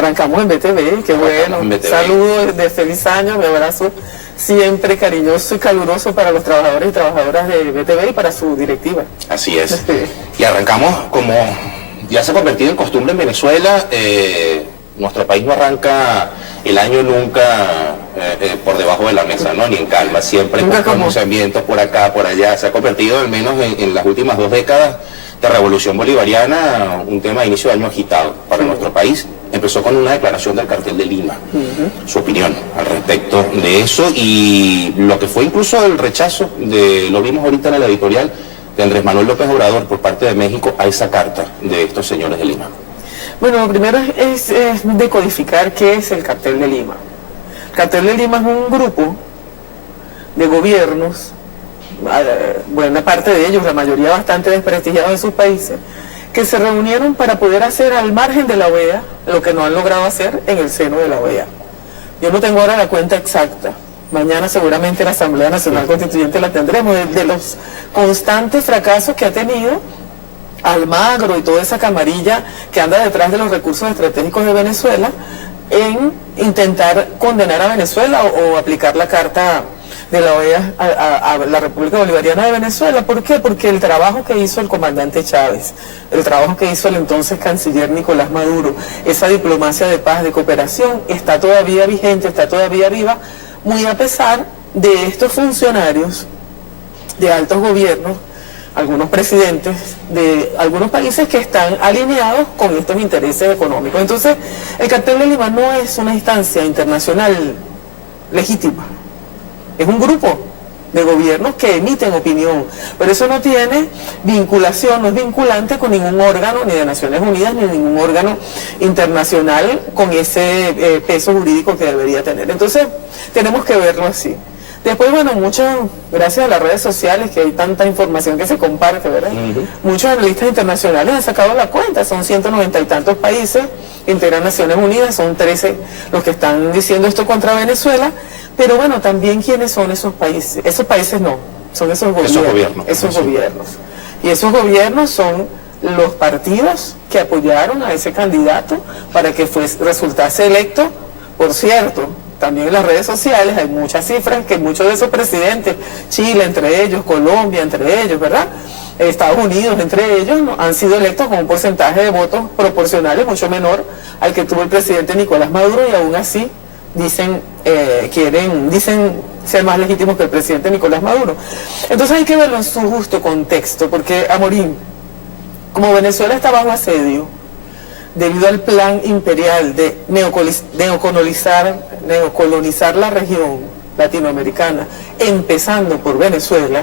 Arrancamos en BTV, qué bueno. Saludos de feliz año, mi abrazo siempre cariñoso y caluroso para los trabajadores y trabajadoras de BTV y para su directiva. Así es. Y arrancamos como ya se ha convertido en costumbre en Venezuela. Nuestro país no arranca el año nunca por debajo de la mesa, ¿no? Ni en calma, siempre con pronunciamientos por acá, por allá. Se ha convertido, al menos en las últimas 2 décadas de revolución bolivariana, un tema de inicio de año agitado para nuestro país. Empezó con una declaración del Cartel de Lima, su opinión al respecto de eso y lo que fue incluso el rechazo, lo vimos ahorita en la editorial de Andrés Manuel López Obrador por parte de México a esa carta de estos señores de Lima. Bueno, lo primero es decodificar qué es el Cartel de Lima. El Cartel de Lima es un grupo de gobiernos, buena parte de ellos, la mayoría bastante desprestigiados de sus países, que se reunieron para poder hacer al margen de la OEA lo que no han logrado hacer en el seno de la OEA. Yo no tengo ahora la cuenta exacta. Mañana seguramente la Asamblea Nacional Constituyente la tendremos, de los constantes fracasos que ha tenido Almagro y toda esa camarilla que anda detrás de los recursos estratégicos de Venezuela en intentar condenar a Venezuela o aplicar la carta de la OEA a la República Bolivariana de Venezuela. ¿Por qué? Porque el trabajo que hizo el comandante Chávez, el trabajo que hizo el entonces canciller Nicolás Maduro, esa diplomacia de paz, de cooperación, está todavía vigente, está todavía viva, muy a pesar de estos funcionarios de altos gobiernos, algunos presidentes de algunos países que están alineados con estos intereses económicos. Entonces, el Cartel de Lima no es una instancia internacional legítima, es un grupo de gobiernos que emiten opinión, pero eso no tiene vinculación, no es vinculante con ningún órgano, ni de Naciones Unidas, ni ningún órgano internacional con ese peso jurídico que debería tener. Entonces, tenemos que verlo así. Después, bueno, gracias a las redes sociales, que hay tanta información que se comparte, ¿verdad? Muchos analistas internacionales han sacado la cuenta, son 190 y tantos países, integran Naciones Unidas, son 13 los que están diciendo esto contra Venezuela, pero bueno, también ¿quiénes son esos países? Esos países no, son esos gobiernos. Esos gobiernos. Y esos gobiernos son los partidos que apoyaron a ese candidato para que resultase electo. Por cierto, también en las redes sociales hay muchas cifras que muchos de esos presidentes, Chile entre ellos, Colombia entre ellos, ¿verdad?, Estados Unidos entre ellos, ¿no?, han sido electos con un porcentaje de votos proporcionales mucho menor al que tuvo el presidente Nicolás Maduro, y aún así dicen ser más legítimos que el presidente Nicolás Maduro. Entonces hay que verlo en su justo contexto, porque, Amorín, como Venezuela está bajo asedio debido al plan imperial de neocolonizar la región latinoamericana, empezando por Venezuela,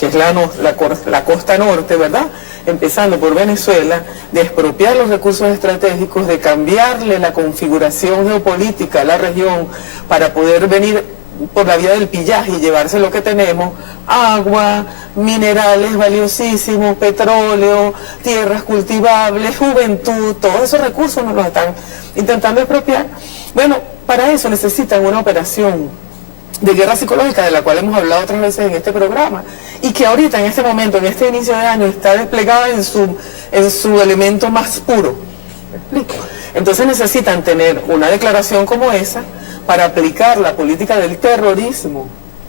que es la costa norte, ¿verdad?, empezando por Venezuela, de expropiar los recursos estratégicos, de cambiarle la configuración geopolítica a la región para poder venir por la vía del pillaje y llevarse lo que tenemos: agua, minerales valiosísimos, petróleo, tierras cultivables, juventud, todos esos recursos nos los están intentando expropiar. Bueno, para eso necesitan una operación de guerra psicológica, de la cual hemos hablado otras veces en este programa, y que ahorita, en este momento, en este inicio de año, está desplegada en su elemento más puro. ¿Me explico? Entonces necesitan tener una declaración como esa para aplicar la política del terrorismo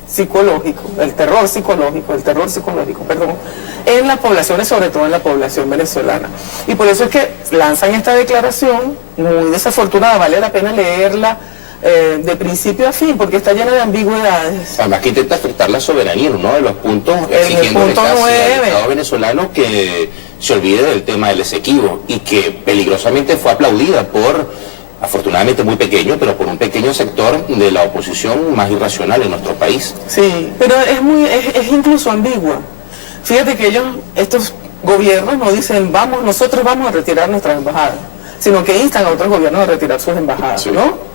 psicológico, el terror psicológico, en las poblaciones, sobre todo en la población venezolana. Y por eso es que lanzan esta declaración, muy desafortunada, vale la pena leerla de principio a fin, porque está llena de ambigüedades. Además que intenta afectar la soberanía, en uno de los puntos, exigiendo al Estado venezolano que se olvide del tema del Esequibo, y que peligrosamente fue aplaudida por, afortunadamente muy pequeño, pero por un pequeño sector de la oposición más irracional en nuestro país. Sí, pero es incluso ambigua. Fíjate que estos gobiernos no dicen nosotros vamos a retirar nuestras embajadas, sino que instan a otros gobiernos a retirar sus embajadas, sí, ¿no?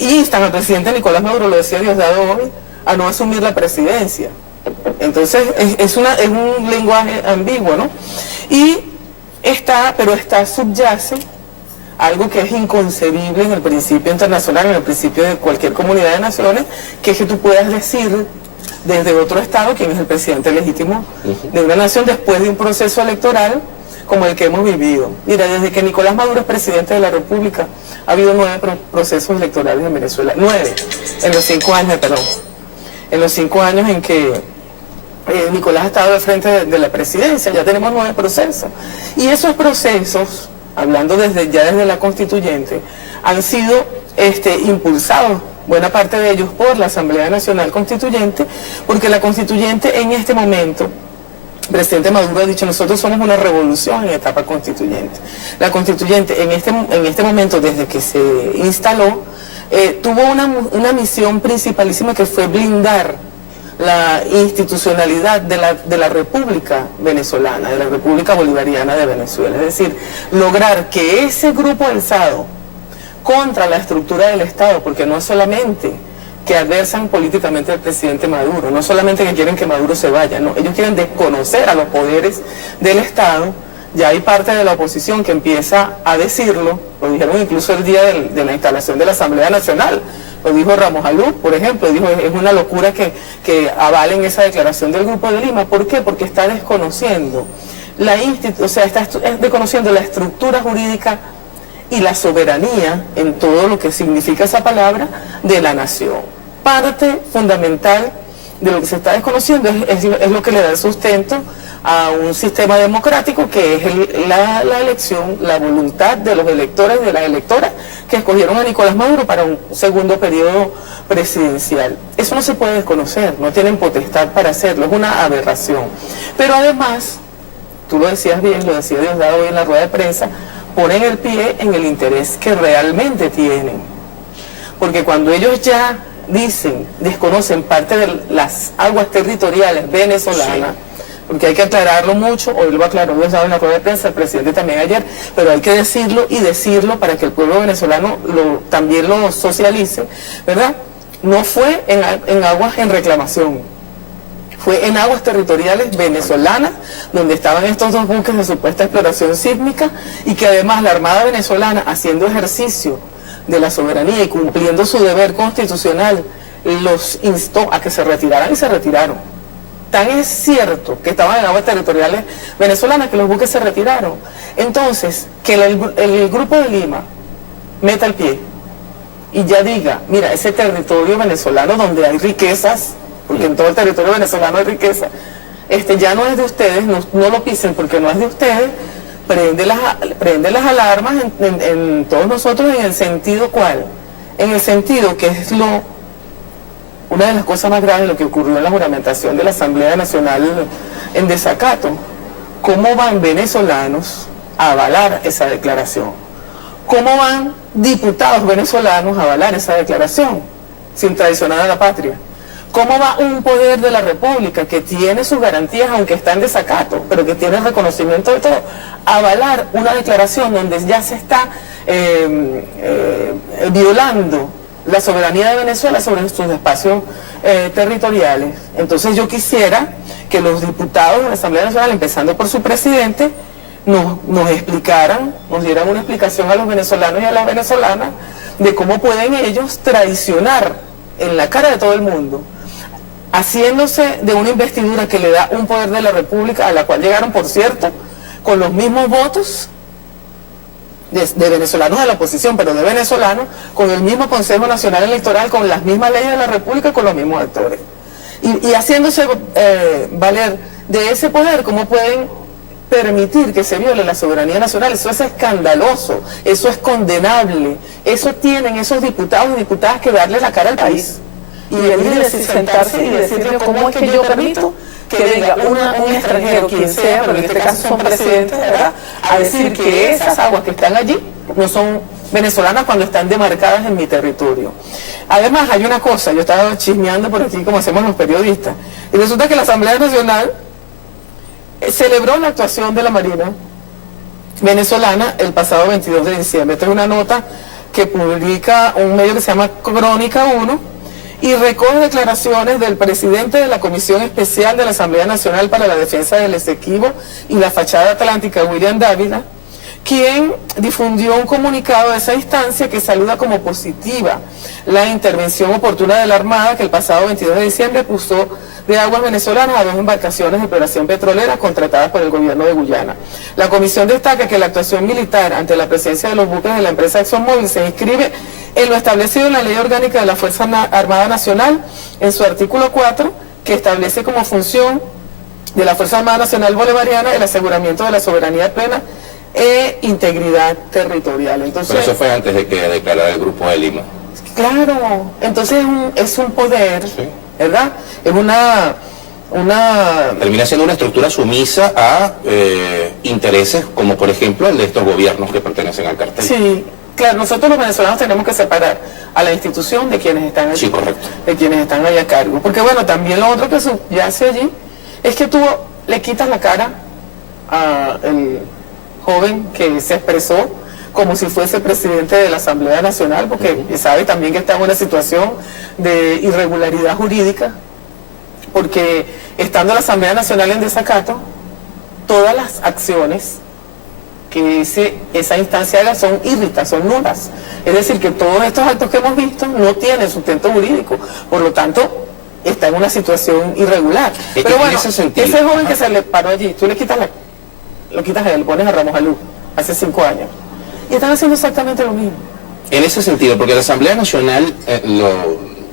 Instan al presidente Nicolás Maduro, lo decía Diosdado hoy, a no asumir la presidencia. Entonces es un lenguaje ambiguo, ¿no? Pero subyace algo que es inconcebible en el principio internacional, en el principio de cualquier comunidad de naciones, que es que tú puedas decir desde otro estado quién es el presidente legítimo de una nación después de un proceso electoral como el que hemos vivido. Mira, desde que Nicolás Maduro es presidente de la República, ha habido 9 procesos electorales en Venezuela. 9, en los 5 años, perdón. En los 5 años en que Nicolás ha estado al frente de la presidencia, ya tenemos 9 procesos. Y esos procesos, hablando desde la constituyente, han sido impulsados, buena parte de ellos por la Asamblea Nacional Constituyente, porque la constituyente en este momento, el presidente Maduro ha dicho, nosotros somos una revolución en etapa constituyente. La constituyente en este momento, desde que se instaló, tuvo una misión principalísima, que fue blindar la institucionalidad de la República Venezolana, de la República Bolivariana de Venezuela. Es decir, lograr que ese grupo alzado contra la estructura del Estado, porque no es solamente que adversan políticamente al presidente Maduro, no solamente que quieren que Maduro se vaya, no, ellos quieren desconocer a los poderes del Estado. Ya hay parte de la oposición que empieza a decirlo, lo dijeron incluso el día de la instalación de la Asamblea Nacional, lo dijo Ramos Alú, por ejemplo, dijo, es una locura que avalen esa declaración del Grupo de Lima. ¿Por qué? Porque está desconociendo está desconociendo la estructura jurídica y la soberanía, en todo lo que significa esa palabra, de la nación. Parte fundamental de lo que se está desconociendo es lo que le da el sustento a un sistema democrático, que es la elección, la voluntad de los electores y de las electoras que escogieron a Nicolás Maduro para un segundo periodo presidencial. Eso no se puede desconocer, no tienen potestad para hacerlo, es una aberración. Pero además, tú lo decías bien, lo decía Diosdado hoy en la rueda de prensa, ponen el pie en el interés que realmente tienen. Porque cuando ellos ya desconocen parte de las aguas territoriales venezolanas, sí, porque hay que aclararlo mucho, hoy lo aclaró Diosdado en la rueda de prensa, el presidente también ayer, pero hay que decirlo y decirlo para que el pueblo venezolano también lo socialice, ¿verdad? No fue en aguas en reclamación, fue en aguas territoriales venezolanas, donde estaban estos 2 buques de supuesta exploración sísmica, y que además la Armada venezolana, haciendo ejercicio de la soberanía y cumpliendo su deber constitucional, los instó a que se retiraran, y se retiraron. Tan es cierto que estaban en aguas territoriales venezolanas que los buques se retiraron. Entonces, que el Grupo de Lima meta el pie y ya diga, mira, ese territorio venezolano donde hay riquezas, porque en todo el territorio venezolano hay riqueza, ya no es de ustedes, no lo pisen porque no es de ustedes, prende las alarmas en todos nosotros. ¿En el sentido cuál? En el sentido que es una de las cosas más graves de lo que ocurrió en la juramentación de la Asamblea Nacional en desacato. ¿Cómo van venezolanos a avalar esa declaración? ¿Cómo van diputados venezolanos a avalar esa declaración sin traicionar a la patria? ¿Cómo va un poder de la República que tiene sus garantías, aunque está en desacato, pero que tiene el reconocimiento de todo, a avalar una declaración donde ya se está violando la soberanía de Venezuela sobre sus espacios territoriales? Entonces yo quisiera que los diputados de la Asamblea Nacional, empezando por su presidente, nos explicaran, nos dieran una explicación a los venezolanos y a las venezolanas de cómo pueden ellos traicionar en la cara de todo el mundo, haciéndose de una investidura que le da un poder de la República, a la cual llegaron, por cierto, con los mismos votos de venezolanos de la oposición, pero de venezolanos, con el mismo Consejo Nacional Electoral, con las mismas leyes de la República, con los mismos actores. Y haciéndose valer de ese poder, ¿cómo pueden permitir que se viole la soberanía nacional? Eso es escandaloso, eso es condenable, eso tienen esos diputados y diputadas que darle la cara al país. Y venir sentarse y decirle cómo es que yo permito que venga un extranjero, quien sea, pero en este caso son presidentes, ¿verdad?, a decir que esas aguas que están allí no son venezolanas cuando están demarcadas en mi territorio. Además, hay una cosa, yo estaba chismeando por aquí como hacemos los periodistas, y resulta que la Asamblea Nacional celebró la actuación de la Marina venezolana el pasado 22 de diciembre. Esta es una nota que publica un medio que se llama Crónica 1, y recoge declaraciones del presidente de la Comisión Especial de la Asamblea Nacional para la Defensa del Esequibo y la Fachada Atlántica, William Dávila, quien difundió un comunicado de esa instancia que saluda como positiva la intervención oportuna de la Armada, que el pasado 22 de diciembre puso de aguas venezolanas a 2 embarcaciones de exploración petrolera contratadas por el gobierno de Guyana. La comisión destaca que la actuación militar ante la presencia de los buques de la empresa ExxonMobil se inscribe en lo establecido en la Ley Orgánica de la Fuerza Armada Nacional, en su artículo 4, que establece como función de la Fuerza Armada Nacional Bolivariana el aseguramiento de la soberanía plena e integridad territorial. Entonces, pero eso fue antes de que declarara el Grupo de Lima. Claro, entonces es un poder, sí, ¿verdad? Es termina siendo una estructura sumisa a intereses como por ejemplo el de estos gobiernos que pertenecen al cartel. Sí, claro, nosotros los venezolanos tenemos que separar a la institución de quienes están allí. Sí, correcto. De quienes están allá a cargo. Porque bueno, también lo otro que subyace allí es que tú le quitas la cara al joven que se expresó como si fuese presidente de la Asamblea Nacional, porque sabe también que está en una situación de irregularidad jurídica, porque estando la Asamblea Nacional en desacato, todas las acciones que esa instancia haga son írritas, son nulas. Es decir, que todos estos actos que hemos visto no tienen sustento jurídico, por lo tanto, está en una situación irregular. Pero bueno, ese joven que se le paró allí, tú le quitas lo quitas a él, pones a Ramos Alú, hace 5 años. Y están haciendo exactamente lo mismo. En ese sentido, porque la Asamblea Nacional,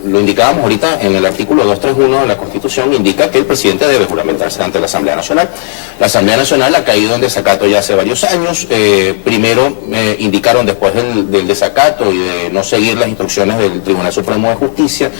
lo indicábamos ahorita en el artículo 231 de la Constitución, indica que el presidente debe juramentarse ante la Asamblea Nacional. La Asamblea Nacional ha caído en desacato ya hace varios años. Primero indicaron después del desacato y de no seguir las instrucciones del Tribunal Supremo de Justicia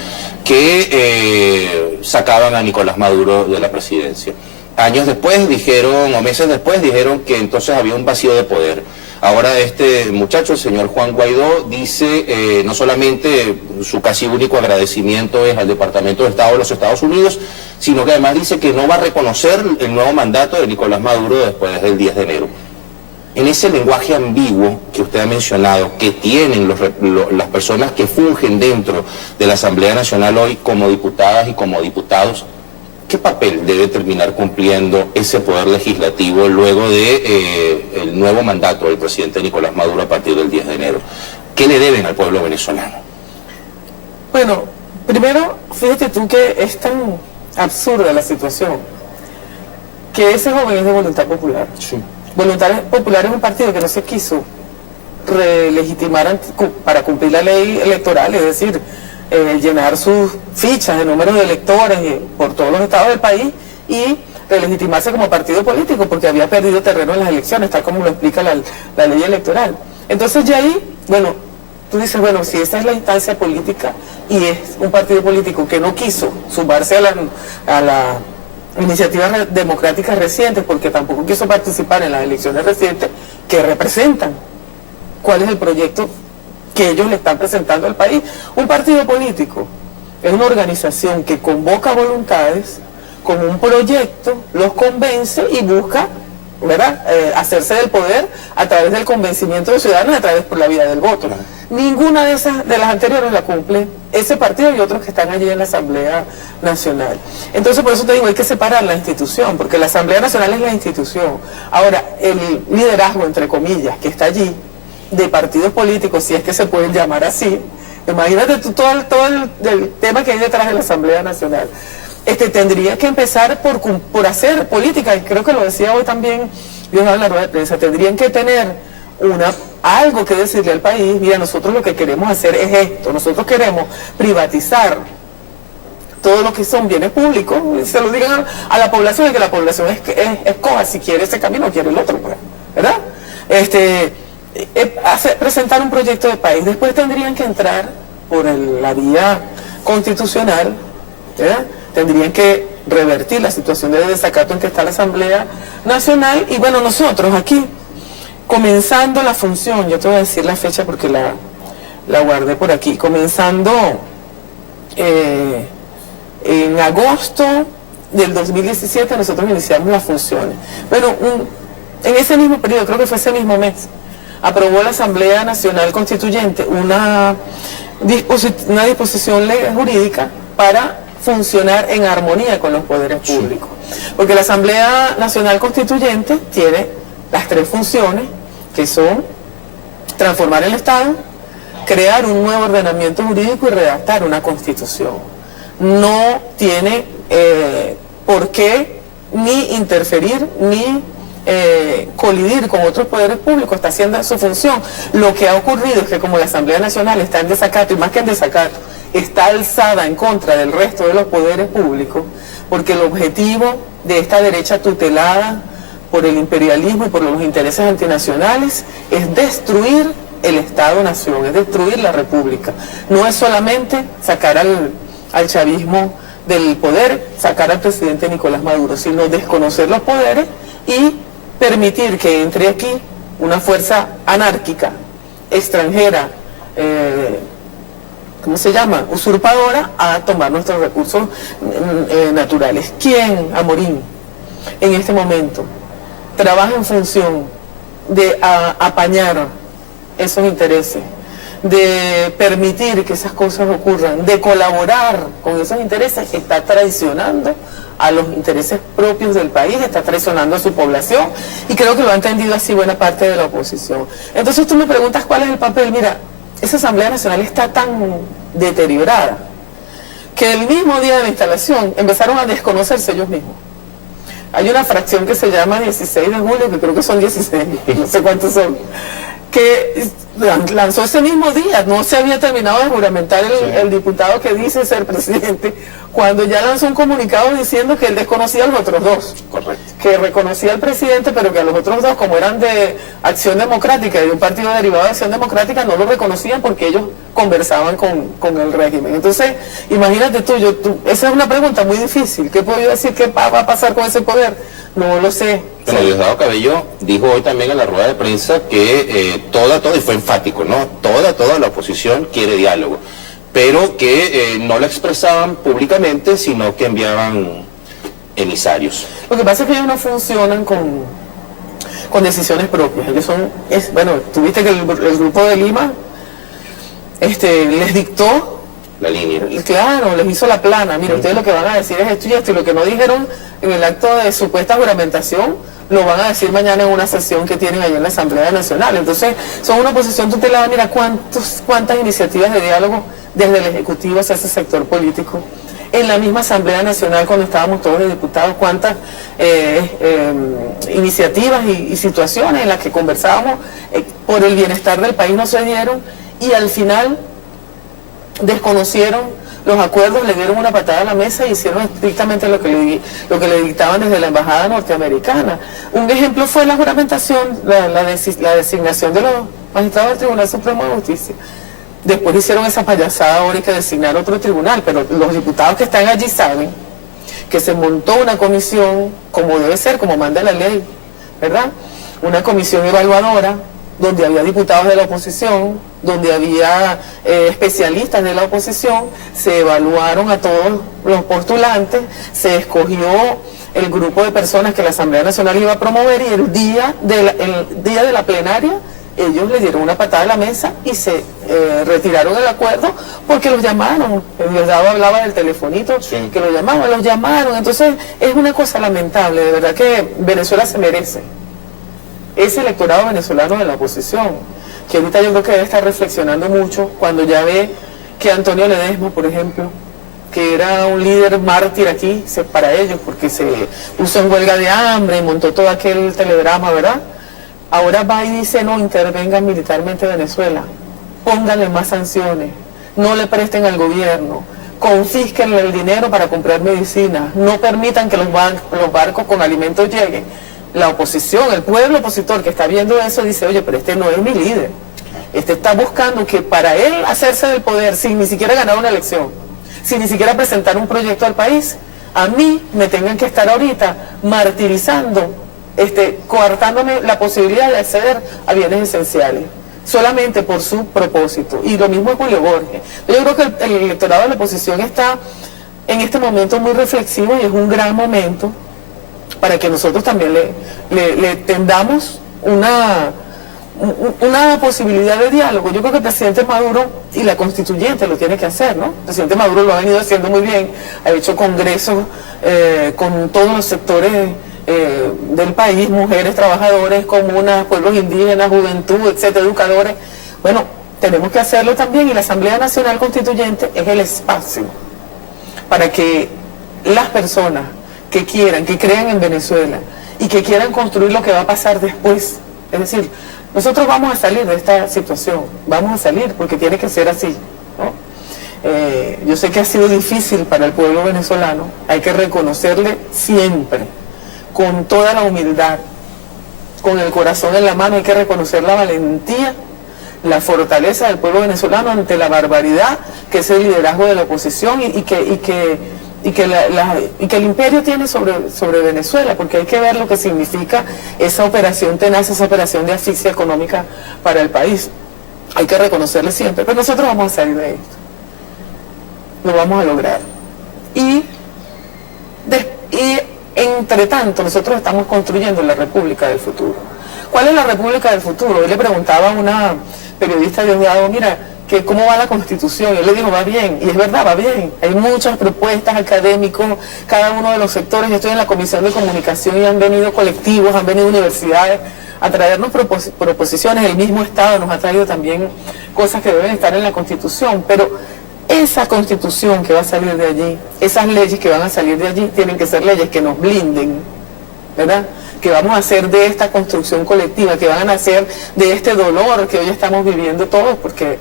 que sacaban a Nicolás Maduro de la presidencia. Años después dijeron, o meses después dijeron que entonces había un vacío de poder. Ahora este muchacho, el señor Juan Guaidó, dice no solamente su casi único agradecimiento es al Departamento de Estado de los Estados Unidos, sino que además dice que no va a reconocer el nuevo mandato de Nicolás Maduro después del 10 de enero. En ese lenguaje ambiguo que usted ha mencionado, que tienen las personas que fungen dentro de la Asamblea Nacional hoy como diputadas y como diputados, ¿qué papel debe terminar cumpliendo ese poder legislativo luego de el nuevo mandato del presidente Nicolás Maduro a partir del 10 de enero? ¿Qué le deben al pueblo venezolano? Bueno, primero, fíjate tú que es tan absurda la situación que ese joven es de Voluntad Popular. Sí. Voluntad Popular es un partido que no se quiso relegitimar para cumplir la ley electoral, es decir, llenar sus fichas de número de electores por todos los estados del país y relegitimarse como partido político porque había perdido terreno en las elecciones, tal como lo explica la ley electoral. Entonces ya ahí, bueno, tú dices, bueno, si esa es la instancia política y es un partido político que no quiso sumarse a la iniciativas democráticas recientes porque tampoco quiso participar en las elecciones recientes que representan cuál es el proyecto que ellos le están presentando al país. Un partido político es una organización que convoca voluntades con un proyecto, los convence y busca, ¿verdad?, hacerse del poder a través del convencimiento de ciudadanos, a través por la vía del voto. Ninguna de las anteriores la cumple ese partido y otros que están allí en la Asamblea Nacional. Entonces, por eso te digo, hay que separar la institución, porque la Asamblea Nacional es la institución. Ahora, el liderazgo, entre comillas, que está allí, de partidos políticos, si es que se pueden llamar así, imagínate tú todo el tema que hay detrás de la Asamblea Nacional. Tendría que empezar por hacer política, y creo que lo decía hoy también Dios en la rueda de prensa, tendrían que tener algo que decirle al país, mira, nosotros lo que queremos hacer es esto, nosotros queremos privatizar todo lo que son bienes públicos, y se lo digan a la población, y que la población escoja si quiere ese camino o quiere el otro, pues, ¿verdad? Presentar un proyecto de país. Después tendrían que entrar por la vía constitucional, ¿verdad? Tendrían que revertir la situación de desacato en que está la Asamblea Nacional y bueno, nosotros aquí comenzando la función, yo te voy a decir la fecha porque la guardé por aquí, comenzando en agosto del 2017 nosotros iniciamos las funciones. Bueno, en ese mismo periodo, creo que fue ese mismo mes, aprobó la Asamblea Nacional Constituyente una disposición jurídica para funcionar en armonía con los poderes públicos. Porque la Asamblea Nacional Constituyente tiene las 3 funciones, que son transformar el Estado, crear un nuevo ordenamiento jurídico y redactar una Constitución. No tiene por qué ni interferir ni colidir con otros poderes públicos, está haciendo su función. Lo que ha ocurrido es que como la Asamblea Nacional está en desacato, y más que en desacato, está alzada en contra del resto de los poderes públicos, porque el objetivo de esta derecha tutelada por el imperialismo y por los intereses antinacionales es destruir el Estado-Nación, es destruir la República. No es solamente sacar al chavismo del poder, sacar al presidente Nicolás Maduro, sino desconocer los poderes y permitir que entre aquí una fuerza anárquica, extranjera, ¿cómo se llama?, usurpadora, a tomar nuestros recursos naturales. ¿Quién, Amorín, en este momento trabaja en función de apañar esos intereses, de permitir que esas cosas ocurran, de colaborar con esos intereses? Está traicionando a los intereses propios del país, está traicionando a su población, y creo que lo ha entendido así buena parte de la oposición. Entonces tú me preguntas cuál es el papel. Mira, esa Asamblea Nacional está tan deteriorada que el mismo día de la instalación empezaron a desconocerse ellos mismos. Hay una fracción que se llama 16 de julio, que creo que son 16, no sé cuántos son, que lanzó ese mismo día. No se había terminado de juramentar el diputado que dice ser presidente, cuando ya lanzó un comunicado diciendo que él desconocía a los otros dos. Correcto. Que reconocía al presidente, pero que a los otros dos, como eran de Acción Democrática y de un partido derivado de Acción Democrática, no lo reconocían porque ellos conversaban con el régimen. Entonces, imagínate tú, esa es una pregunta muy difícil. ¿Qué puedo yo decir? ¿Qué va a pasar con ese poder? No lo sé. Bueno, Diosdado Cabello dijo hoy también en la rueda de prensa que toda, y fue enfático, ¿no? Toda la oposición quiere diálogo, pero que no lo expresaban públicamente, sino que enviaban emisarios. Lo que pasa es que ellos no funcionan con decisiones propias. Ellos son, bueno, tuviste que el Grupo de Lima les dictó la línea. Claro, les hizo la plana. Mira, ustedes lo que van a decir es esto y esto, y lo que no dijeron en el acto de supuesta juramentación lo van a decir mañana en una sesión que tienen allá en la Asamblea Nacional. Entonces, son una oposición tutelada. Mira cuántas iniciativas de diálogo desde el Ejecutivo hacia ese sector político. En la misma Asamblea Nacional, cuando estábamos todos de diputados, cuántas iniciativas y situaciones en las que conversábamos por el bienestar del país no se dieron, y al final desconocieron los acuerdos, le dieron una patada a la mesa y hicieron estrictamente lo que le dictaban desde la embajada norteamericana. Un ejemplo fue la juramentación, la designación de los magistrados del Tribunal Supremo de Justicia. Después hicieron esa payasada ahora, hay que designar otro tribunal, pero los diputados que están allí saben que se montó una comisión, como debe ser, como manda la ley, ¿verdad? Una comisión evaluadora, donde había diputados de la oposición, donde había especialistas de la oposición, se evaluaron a todos los postulantes, se escogió el grupo de personas que la Asamblea Nacional iba a promover, y el día de la plenaria ellos le dieron una patada a la mesa y se retiraron del acuerdo porque los llamaron. El Diosdado hablaba del telefonito, sí, que los llamaron. Entonces es una cosa lamentable, de verdad que Venezuela se merece ese electorado venezolano de la oposición, que ahorita yo creo que debe estar reflexionando mucho cuando ya ve que Antonio Ledesma, por ejemplo, que era un líder mártir aquí para ellos, porque se puso en huelga de hambre y montó todo aquel teledrama, ¿verdad? Ahora va y dice: no intervengan militarmente Venezuela, pónganle más sanciones, no le presten al gobierno, confísquenle el dinero para comprar medicinas, no permitan que los barcos con alimentos lleguen. La oposición, el pueblo opositor que está viendo eso dice: oye, pero este no es mi líder, este está buscando que para él hacerse del poder sin ni siquiera ganar una elección, sin ni siquiera presentar un proyecto al país, a mí me tengan que estar ahorita martirizando, coartándome la posibilidad de acceder a bienes esenciales, solamente por su propósito. Y lo mismo es Julio Borges. Yo creo que el electorado de la oposición está en este momento muy reflexivo, y es un gran momento para que nosotros también le tendamos una posibilidad de diálogo. Yo creo que el presidente Maduro y la constituyente lo tiene que hacer, ¿no? El presidente Maduro lo ha venido haciendo muy bien, ha hecho congresos con todos los sectores del país, mujeres, trabajadores, comunas, pueblos indígenas, juventud, etcétera, educadores. Bueno, tenemos que hacerlo también, y la Asamblea Nacional Constituyente es el espacio para que las personas que quieran, que crean en Venezuela y que quieran construir lo que va a pasar después. Es decir, nosotros vamos a salir de esta situación, vamos a salir porque tiene que ser así, ¿no? Yo sé que ha sido difícil para el pueblo venezolano, hay que reconocerle siempre, con toda la humildad, con el corazón en la mano, hay que reconocer la valentía, la fortaleza del pueblo venezolano ante la barbaridad que es el liderazgo de la oposición y que el imperio tiene sobre Venezuela, porque hay que ver lo que significa esa operación tenaz, esa operación de asfixia económica para el país. Hay que reconocerle siempre, pero nosotros vamos a salir de esto, lo vamos a lograr. Y entre tanto nosotros estamos construyendo la República del futuro. ¿Cuál es la República del futuro? Hoy le preguntaba a una periodista de Diosdado, mira, que cómo va la Constitución, y él le dijo, va bien, y es verdad, va bien, hay muchas propuestas académicos, cada uno de los sectores. Yo estoy en la Comisión de Comunicación y han venido colectivos, han venido universidades a traernos proposiciones, el mismo Estado nos ha traído también cosas que deben estar en la Constitución, pero esa Constitución que va a salir de allí, esas leyes que van a salir de allí, tienen que ser leyes que nos blinden, ¿verdad?, que vamos a hacer de esta construcción colectiva, que van a nacer de este dolor que hoy estamos viviendo todos, porque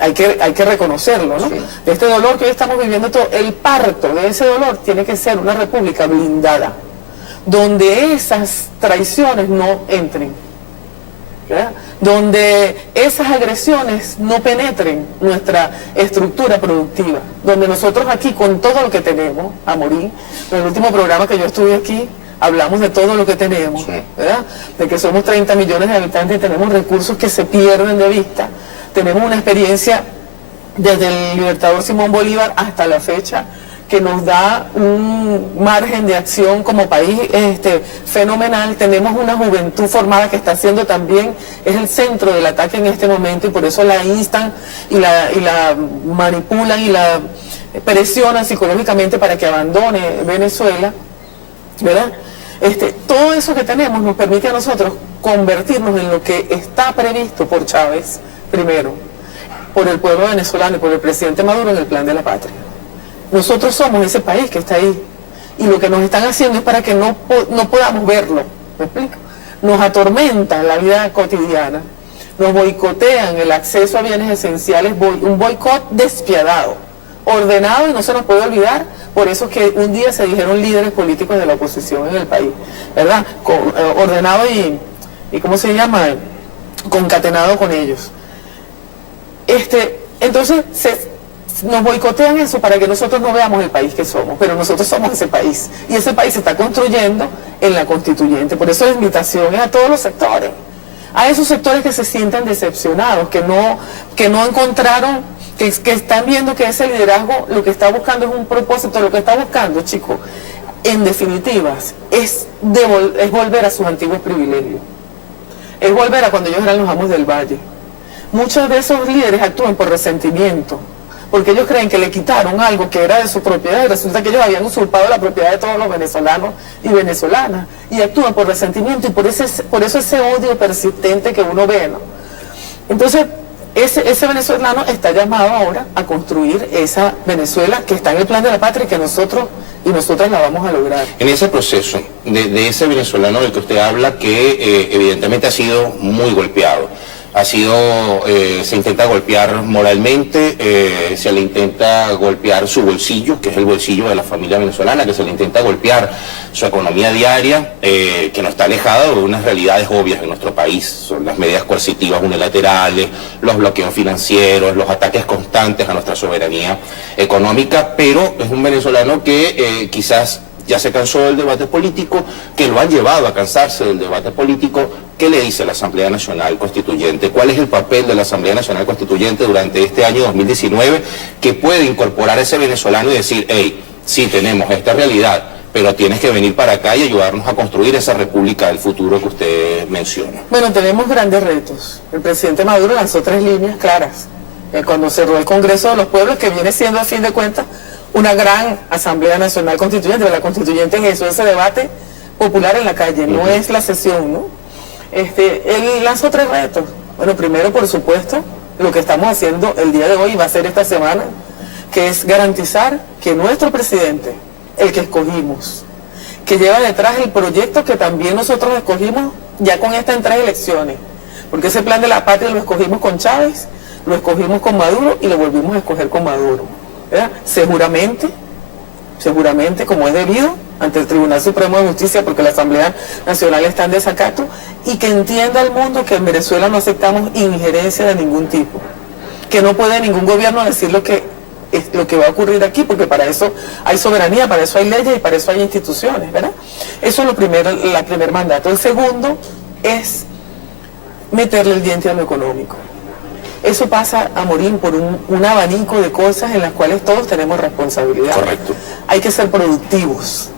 hay que reconocerlo, ¿no? Sí. De este dolor que hoy estamos viviendo todos, el parto de ese dolor tiene que ser una república blindada, donde esas traiciones no entren, ¿verdad?, donde esas agresiones no penetren nuestra estructura productiva, donde nosotros aquí con todo lo que tenemos, a morir, en el último programa que yo estuve aquí, hablamos de todo lo que tenemos, ¿verdad?, de que somos 30 millones de habitantes y tenemos recursos que se pierden de vista, tenemos una experiencia desde el libertador Simón Bolívar hasta la fecha que nos da un margen de acción como país fenomenal. Tenemos una juventud formada que está haciendo también, es el centro del ataque en este momento, y por eso la instan y la manipulan y la presionan psicológicamente para que abandone Venezuela, ¿verdad? Todo eso que tenemos nos permite a nosotros convertirnos en lo que está previsto por Chávez primero, por el pueblo venezolano y por el presidente Maduro en el Plan de la Patria. Nosotros somos ese país que está ahí, y lo que nos están haciendo es para que no podamos verlo, ¿me explico? Nos atormentan la vida cotidiana, nos boicotean el acceso a bienes esenciales, un boicot despiadado, ordenado, y no se nos puede olvidar. Por eso es que un día se dijeron líderes políticos de la oposición en el país, ¿verdad? Ordenado y ¿cómo se llama? Concatenado con ellos. Entonces nos boicotean eso para que nosotros no veamos el país que somos, pero nosotros somos ese país, y ese país se está construyendo en la constituyente. Por eso la invitación es a todos los sectores, a esos sectores que se sientan decepcionados, que no encontraron, que están viendo que ese liderazgo lo que está buscando es un propósito. Lo que está buscando, chicos, en definitivas, es volver a sus antiguos privilegios, es volver a cuando ellos eran los amos del valle. Muchos de esos líderes actúan por resentimiento, porque ellos creen que le quitaron algo que era de su propiedad, y resulta que ellos habían usurpado la propiedad de todos los venezolanos y venezolanas, y actúan por resentimiento, y por eso ese odio persistente que uno ve, ¿no? Entonces, ese venezolano está llamado ahora a construir esa Venezuela que está en el Plan de la Patria, y que nosotros y nosotras la vamos a lograr. En ese proceso de ese venezolano del que usted habla, que evidentemente ha sido muy golpeado, se intenta golpear moralmente, se le intenta golpear su bolsillo, que es el bolsillo de la familia venezolana, que se le intenta golpear su economía diaria, que no está alejada de unas realidades obvias en nuestro país. Son las medidas coercitivas unilaterales, los bloqueos financieros, los ataques constantes a nuestra soberanía económica, pero es un venezolano que quizás ya se cansó del debate político, que lo han llevado a cansarse del debate político. ¿Qué le dice la Asamblea Nacional Constituyente? ¿Cuál es el papel de la Asamblea Nacional Constituyente durante este año 2019 que puede incorporar a ese venezolano y decir, hey, sí tenemos esta realidad, pero tienes que venir para acá y ayudarnos a construir esa república del futuro que usted menciona? Bueno, tenemos grandes retos. El presidente Maduro lanzó 3 líneas claras cuando cerró el Congreso de los Pueblos, que viene siendo a fin de cuentas una gran Asamblea Nacional Constituyente. La Constituyente es eso, ese debate popular en la calle, no es la sesión, ¿no? Él lanzó 3 retos. Bueno, primero, por supuesto, lo que estamos haciendo el día de hoy, va a ser esta semana, que es garantizar que nuestro presidente, el que escogimos, que lleva detrás el proyecto que también nosotros escogimos ya con estas en 3 elecciones, porque ese plan de la patria lo escogimos con Chávez, lo escogimos con Maduro y lo volvimos a escoger con Maduro, ¿verdad? Seguramente, como es debido, ante el Tribunal Supremo de Justicia, porque la Asamblea Nacional está en desacato, y que entienda el mundo que en Venezuela no aceptamos injerencia de ningún tipo, que no puede ningún gobierno decir lo que va a ocurrir aquí, porque para eso hay soberanía, para eso hay leyes y para eso hay instituciones, ¿verdad? Eso es el primer mandato. El segundo es meterle el diente a lo económico. Eso pasa a morir por un abanico de cosas en las cuales todos tenemos responsabilidad. Correcto. Hay que ser productivos.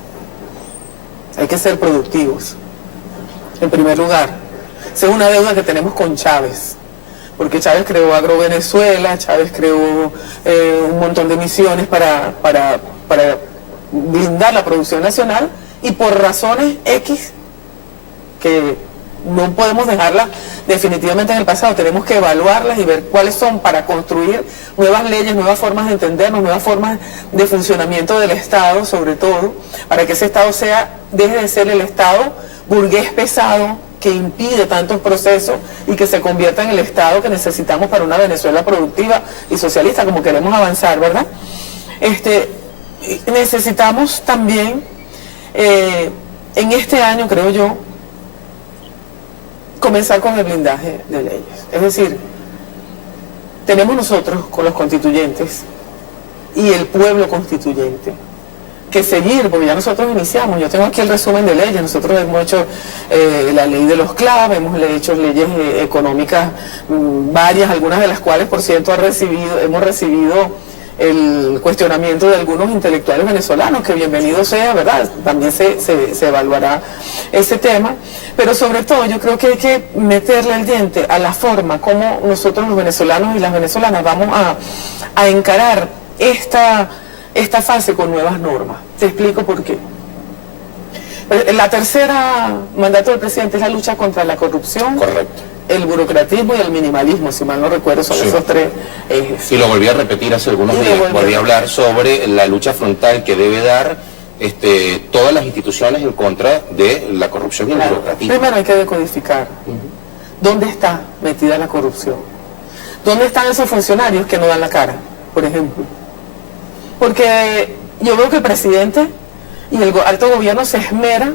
En primer lugar, esa es una deuda que tenemos con Chávez, porque Chávez creó Agrovenezuela, Chávez creó un montón de misiones para blindar la producción nacional, y por razones X que no podemos dejarlas definitivamente en el pasado, tenemos que evaluarlas y ver cuáles son para construir nuevas leyes, nuevas formas de entendernos, nuevas formas de funcionamiento del Estado, sobre todo, para que ese Estado deje de ser el Estado burgués pesado que impide tantos procesos y que se convierta en el Estado que necesitamos para una Venezuela productiva y socialista, como queremos avanzar, ¿verdad? Necesitamos también, en este año, creo yo, comenzar con el blindaje de leyes. Es decir, tenemos nosotros con los constituyentes y el pueblo constituyente que seguir, porque ya nosotros iniciamos. Yo tengo aquí el resumen de leyes. Nosotros hemos hecho la ley de los CLAV, hemos hecho leyes económicas varias, algunas de las cuales, por cierto, hemos recibido el cuestionamiento de algunos intelectuales venezolanos, que bienvenido sea, ¿verdad? También se evaluará ese tema, pero sobre todo yo creo que hay que meterle el diente a la forma como nosotros los venezolanos y las venezolanas vamos a encarar esta fase con nuevas normas. Te explico por qué. La tercera mandato del presidente es la lucha contra la corrupción. Correcto. El burocratismo y el minimalismo, si mal no recuerdo, son esos 3 ejes. Y lo volví a repetir hace algunos días, volví a hablar sobre la lucha frontal que debe dar todas las instituciones en contra de la corrupción y el burocratismo. Primero hay que decodificar dónde está metida la corrupción, dónde están esos funcionarios que no dan la cara, por ejemplo. Porque yo veo que el presidente y el alto gobierno se esmera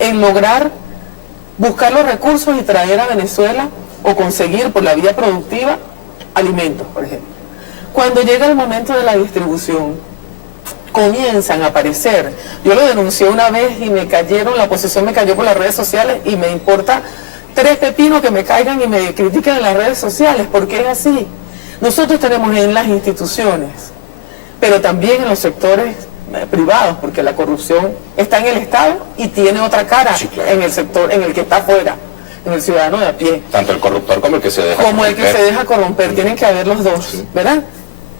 en lograr buscar los recursos y traer a Venezuela o conseguir por la vía productiva alimentos, por ejemplo. Cuando llega el momento de la distribución, comienzan a aparecer. Yo lo denuncié una vez y la oposición me cayó por las redes sociales, y me importa 3 pepinos que me caigan y me critiquen en las redes sociales, porque es así. Nosotros tenemos en las instituciones, pero también en los sectores privados, porque la corrupción está en el Estado y tiene otra cara, sí, claro, en el sector en el que está afuera, en el ciudadano de a pie. Tanto el corruptor como el que se deja corromper. Como el que se deja corromper, tienen que haber los dos, sí, ¿verdad?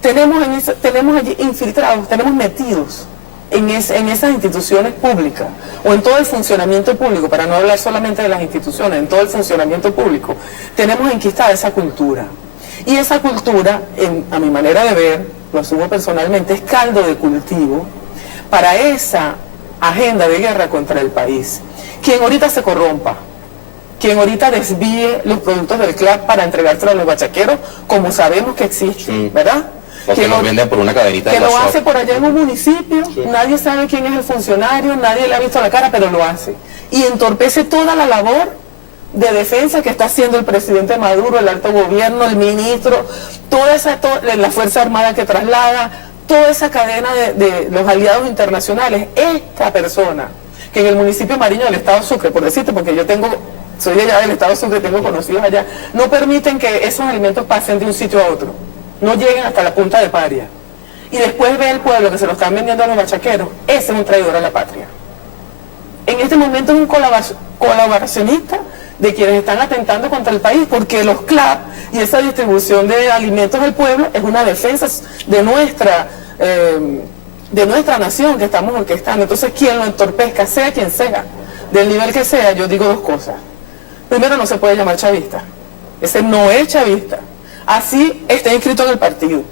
Tenemos allí infiltrados, tenemos metidos en esas instituciones públicas, o en todo el funcionamiento público, para no hablar solamente de las instituciones, en todo el funcionamiento público, tenemos enquistada esa cultura. Y esa cultura, a mi manera de ver, lo asumo personalmente, es caldo de cultivo para esa agenda de guerra contra el país. Quien ahorita se corrompa, quien ahorita desvíe los productos del CLAP para entregárselos a los bachaqueros, como sabemos que existe, sí, ¿verdad? O que nos venden por una cadenita de que lo hace por allá en un municipio, sí, nadie sabe quién es el funcionario, nadie le ha visto la cara, pero lo hace. Y entorpece toda la labor de defensa que está haciendo el presidente Maduro, el alto gobierno, el ministro, toda la Fuerza Armada que traslada, toda esa cadena de los aliados internacionales. Esta persona, que en el municipio Mariño del estado Sucre, por decirte, porque yo soy de allá del estado Sucre, tengo conocidos allá, no permiten que esos alimentos pasen de un sitio a otro, no lleguen hasta la punta de Paria. Y después ve el pueblo que se lo están vendiendo a los bachaqueros. Ese es un traidor a la patria. En este momento es un colaboracionista de quienes están atentando contra el país, porque los CLAP y esa distribución de alimentos al pueblo es una defensa de nuestra nación que estamos orquestando. Entonces, quien lo entorpezca, sea quien sea, del nivel que sea, yo digo 2 cosas. Primero, no se puede llamar chavista. Ese no es chavista. Así está inscrito en el partido.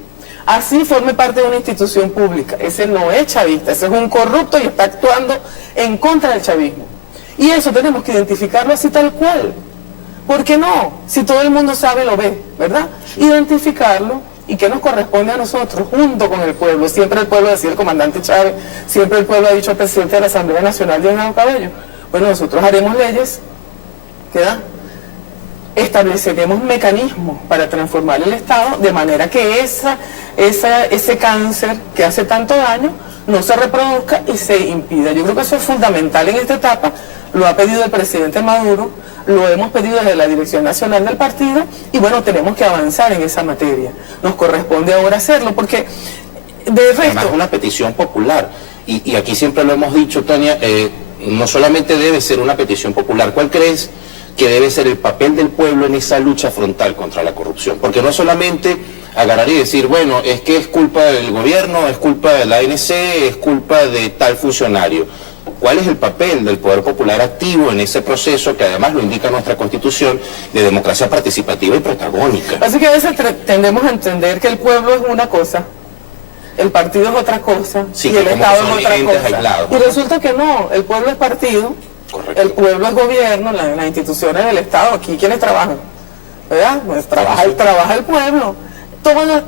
así forme parte de una institución pública. Ese no es chavista, ese es un corrupto y está actuando en contra del chavismo. Y eso tenemos que identificarlo así tal cual. ¿Por qué no? Si todo el mundo sabe, lo ve, ¿verdad? Identificarlo y que nos corresponde a nosotros, junto con el pueblo. Siempre el pueblo, decía el comandante Chávez, siempre el pueblo ha dicho al presidente de la Asamblea Nacional, Diosdado Cabello. Bueno, nosotros haremos leyes, ¿verdad? Estableceremos mecanismos para transformar el Estado de manera que ese cáncer que hace tanto daño no se reproduzca y se impida. Yo creo que eso es fundamental en esta etapa. Lo ha pedido el presidente Maduro, lo hemos pedido desde la dirección nacional del partido y bueno, tenemos que avanzar en esa materia. Nos corresponde ahora hacerlo porque de resto... Además es una petición popular y aquí siempre lo hemos dicho, Tania, no solamente debe ser una petición popular. ¿Cuál crees que debe ser el papel del pueblo en esa lucha frontal contra la corrupción? Porque no es solamente agarrar y decir, bueno, es que es culpa del gobierno, es culpa de la ANC, es culpa de tal funcionario. ¿Cuál es el papel del poder popular activo en ese proceso que además lo indica nuestra Constitución de democracia participativa y protagónica? Así que a veces tendemos a entender que el pueblo es una cosa, el partido es otra cosa, sí, y el Estado es otra cosa. Aislados. Y resulta que no, el pueblo es partido, correcto, el pueblo es gobierno, las instituciones del Estado, aquí quienes trabajan, ¿verdad? Pues trabaja el pueblo.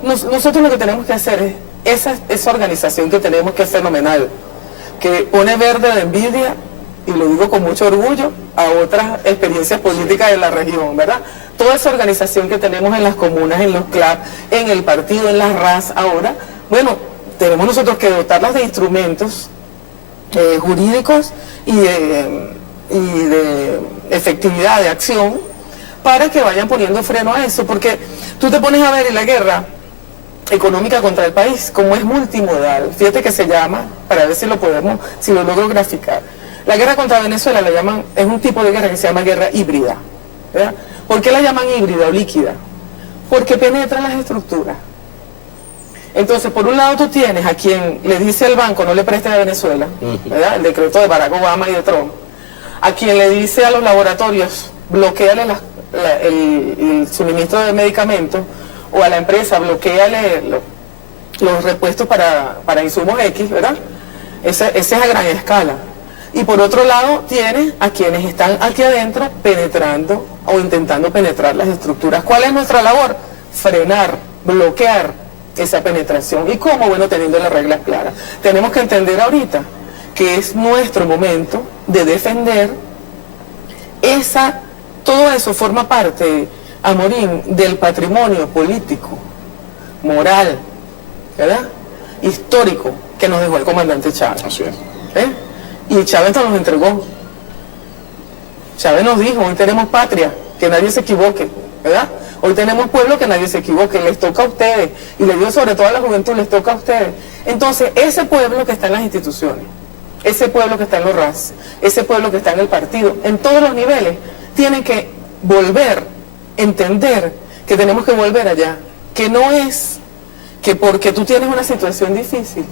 Nosotros lo que tenemos que hacer es esa organización que tenemos, que es fenomenal, que pone verde de envidia, y lo digo con mucho orgullo, a otras experiencias políticas de la región, ¿verdad? Toda esa organización que tenemos en las comunas, en los clubs, en el partido, en las RAS ahora, bueno, tenemos nosotros que dotarlas de instrumentos jurídicos y de efectividad de acción para que vayan poniendo freno a eso, porque tú te pones a ver en la guerra económica contra el país, como es multimodal, fíjate que se llama, para ver si lo logro graficar, la guerra contra Venezuela la llaman, es un tipo de guerra que se llama guerra híbrida, ¿verdad? ¿Por qué la llaman híbrida o líquida? Porque penetra las estructuras. Entonces, por un lado tú tienes a quien le dice al banco no le preste a Venezuela, ¿verdad? El decreto de Barack Obama y de Trump, a quien le dice a los laboratorios bloqueale el suministro de medicamentos, o a la empresa bloqueale los repuestos para insumos X, ¿verdad? Ese es a gran escala. Y por otro lado tienes a quienes están aquí adentro penetrando o intentando penetrar las estructuras. ¿Cuál es nuestra labor? Frenar, bloquear esa penetración. ¿Y cómo? Bueno, teniendo las reglas claras. Tenemos que entender ahorita que es nuestro momento de defender todo eso forma parte, Amorín, del patrimonio político, moral, ¿verdad? Histórico que nos dejó el comandante Chávez. Así es. Y Chávez nos entregó. Chávez nos dijo, hoy tenemos patria, que nadie se equivoque, ¿verdad? Hoy tenemos pueblo, que nadie se equivoque, les toca a ustedes. Y le digo sobre todo a la juventud, les toca a ustedes. Entonces, ese pueblo que está en las instituciones, ese pueblo que está en los RAS, ese pueblo que está en el partido, en todos los niveles, tienen que volver, entender que tenemos que volver allá, que no es que porque tú tienes una situación difícil,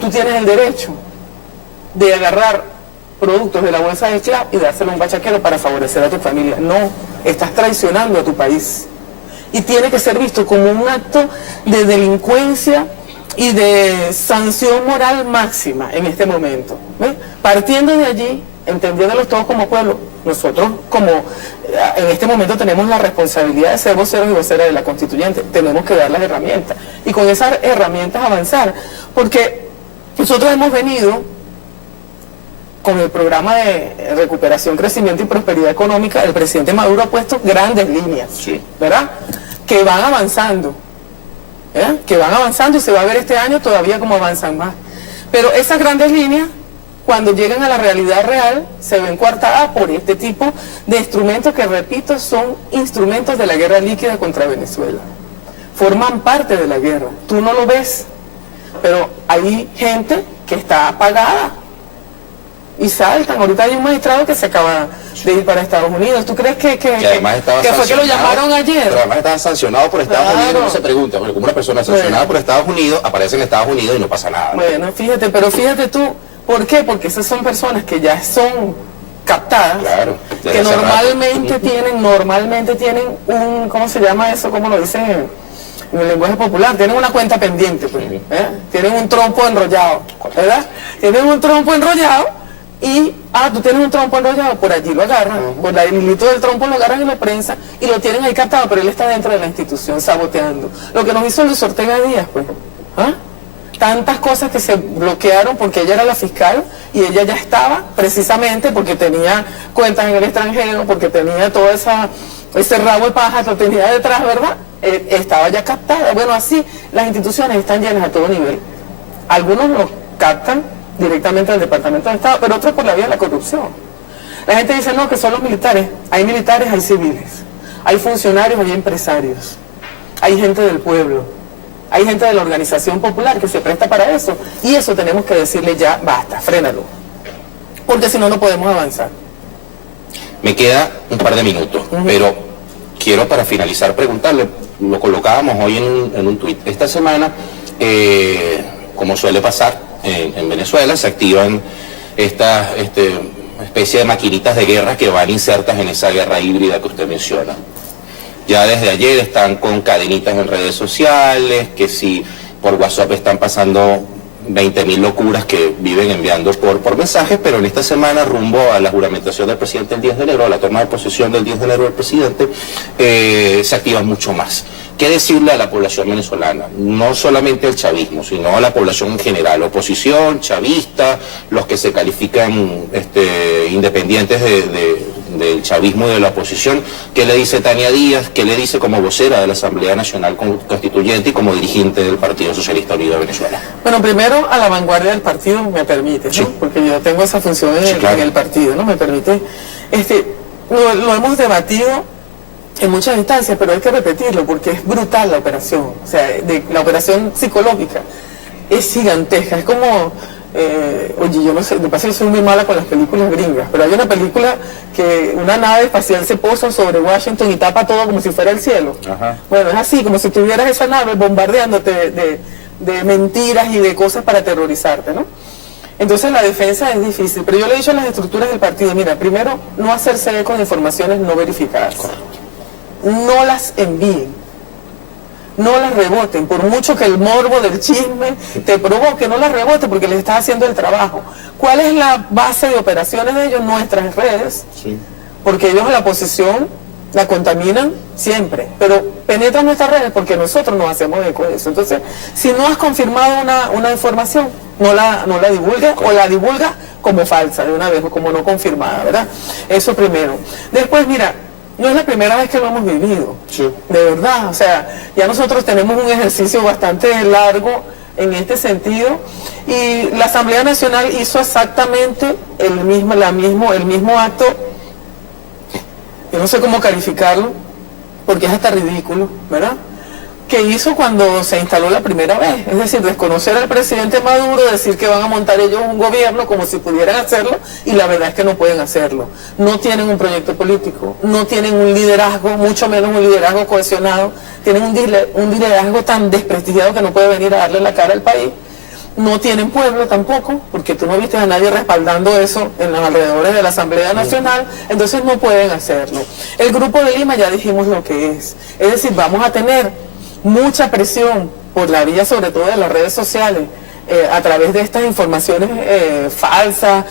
tú tienes el derecho de agarrar productos de la bolsa del club y dárselo a un bachaquero para favorecer a tu familia. No, estás traicionando a tu país. Y tiene que ser visto como un acto de delincuencia y de sanción moral máxima en este momento. ¿Ves? Partiendo de allí, entendiéndolos todos como pueblo, nosotros como en este momento tenemos la responsabilidad de ser voceros y voceras de la constituyente, tenemos que dar las herramientas y con esas herramientas avanzar, porque nosotros hemos venido con el programa de recuperación, crecimiento y prosperidad económica. El presidente Maduro ha puesto grandes líneas, sí, ¿verdad? Que van avanzando, ¿verdad? Que van avanzando y se va a ver este año todavía cómo avanzan más, pero esas grandes líneas, cuando llegan a la realidad real, se ven coartadas por este tipo de instrumentos que, repito, son instrumentos de la guerra líquida contra Venezuela. Forman parte de la guerra. Tú no lo ves, pero hay gente que está apagada y saltan. Ahorita hay un magistrado que se acaba de ir para Estados Unidos. ¿Tú crees que fue que lo llamaron ayer? Pero además estaba sancionado por Estados Unidos, no se pregunta, porque como una persona sancionada por Estados Unidos, aparece en Estados Unidos y no pasa nada. Bueno, fíjate tú, ¿por qué? Porque esas son personas que ya son captadas, claro, que normalmente tienen un, ¿cómo se llama eso? ¿Cómo lo dicen en el lenguaje popular, tienen una cuenta pendiente, pues, tienen un trompo enrollado, ¿verdad? Tienen un trompo enrollado y, tú tienes un trompo enrollado, por allí lo agarran, por el hilito del trompo lo agarran y lo prensan y lo tienen ahí captado, pero él está dentro de la institución saboteando. Lo que nos hizo Luis Ortega Díaz, pues, tantas cosas que se bloquearon porque ella era la fiscal y ella ya estaba precisamente porque tenía cuentas en el extranjero, porque tenía todo ese rabo de paja, lo tenía detrás, ¿verdad? Estaba ya captada. Bueno, así las instituciones están llenas a todo nivel. Algunos lo captan directamente del Departamento de Estado, pero otros por la vía de la corrupción. La gente dice, no, que son los militares. Hay militares, hay civiles. Hay funcionarios, hay empresarios. Hay gente del pueblo. Hay gente de la organización popular que se presta para eso. Y eso tenemos que decirle ya, basta, frénalo. Porque si no, no podemos avanzar. Me queda un par de minutos, pero quiero para finalizar preguntarle, lo colocábamos hoy en un tuit. Esta semana, como suele pasar en Venezuela, se activan estas especie de maquinitas de guerra que van insertas en esa guerra híbrida que usted menciona. Ya desde ayer están con cadenitas en redes sociales, que si por WhatsApp están pasando 20.000 locuras que viven enviando por mensajes, pero en esta semana, rumbo a la juramentación del presidente el 10 de enero, a la toma de posesión del 10 de enero del presidente, se activa mucho más. ¿Qué decirle a la población venezolana? No solamente al chavismo, sino a la población en general, oposición, chavista, los que se califican independientes del chavismo y de la oposición. ¿Qué le dice Tania Díaz? ¿Qué le dice como vocera de la Asamblea Nacional Constituyente y como dirigente del Partido Socialista Unido de Venezuela? Bueno, primero a la vanguardia del partido, me permite, ¿no? Sí. Porque yo tengo esa función en el partido, ¿no? Me permite. Lo hemos debatido en muchas instancias, pero hay que repetirlo porque es brutal la operación. O sea, la operación psicológica es gigantesca. Es como, oye, yo no sé, me pasa que soy muy mala con las películas gringas, pero hay una película que una nave espacial se posa sobre Washington y tapa todo como si fuera el cielo. Ajá. Bueno, es así, como si tuvieras esa nave bombardeándote de mentiras y de cosas para aterrorizarte, ¿no? Entonces la defensa es difícil, pero yo le he dicho a las estructuras del partido, mira, primero, no hacerse eco de informaciones no verificadas. Correcto. No las envíen, no las reboten, por mucho que el morbo del chisme te provoque, no las reboten porque les estás haciendo el trabajo. ¿Cuál es la base de operaciones de ellos? Nuestras redes, sí. Porque ellos la posición la contaminan siempre, pero penetran nuestras redes porque nosotros nos hacemos eco de eso. Entonces, si no has confirmado una información, no la divulgues o la divulga como falsa de una vez o como no confirmada, ¿verdad? Eso primero. Después, mira, no es la primera vez que lo hemos vivido, sí. De verdad, o sea, ya nosotros tenemos un ejercicio bastante largo en este sentido y la Asamblea Nacional hizo exactamente el mismo acto, yo no sé cómo calificarlo, porque es hasta ridículo, ¿verdad?, que hizo cuando se instaló la primera vez, es decir, desconocer al presidente Maduro, decir que van a montar ellos un gobierno como si pudieran hacerlo, y la verdad es que no pueden hacerlo. No tienen un proyecto político, no tienen un liderazgo, mucho menos un liderazgo cohesionado, tienen un liderazgo tan desprestigiado que no puede venir a darle la cara al país. No tienen pueblo tampoco, porque tú no viste a nadie respaldando eso en los alrededores de la Asamblea Nacional, entonces no pueden hacerlo. El Grupo de Lima ya dijimos lo que es decir, vamos a tener mucha presión por la vía sobre todo de las redes sociales, a través de estas informaciones falsas,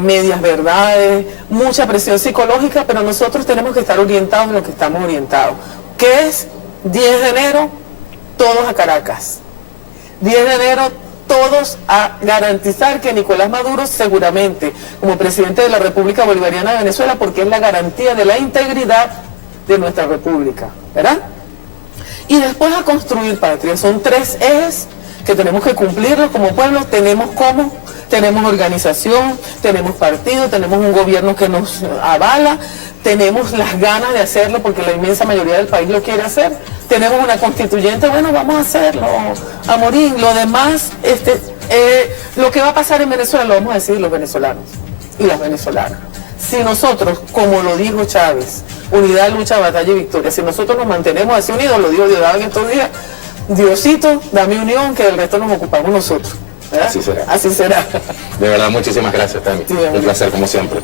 medias verdades, mucha presión psicológica, pero nosotros tenemos que estar orientados en lo que estamos orientados. ¿Qué es? 10 de enero, todos a Caracas. 10 de enero, todos a garantizar que Nicolás Maduro seguramente, como presidente de la República Bolivariana de Venezuela, porque es la garantía de la integridad de nuestra república, ¿verdad? Y después a construir patria. Son 3 ejes que tenemos que cumplirlos como pueblo. Tenemos cómo, tenemos organización, tenemos partido, tenemos un gobierno que nos avala, tenemos las ganas de hacerlo porque la inmensa mayoría del país lo quiere hacer. Tenemos una constituyente, bueno, vamos a hacerlo, Amorín. Lo demás, lo que va a pasar en Venezuela lo vamos a decir los venezolanos y las venezolanas. Si nosotros, como lo dijo Chávez, unidad, lucha, batalla y victoria, si nosotros nos mantenemos así unidos, lo dijo Diosdado en estos días, Diosito, dame unión, que del resto nos ocupamos nosotros, ¿verdad? Así será. Así será. De verdad, muchísimas gracias, Tami. Sí, un placer, como siempre.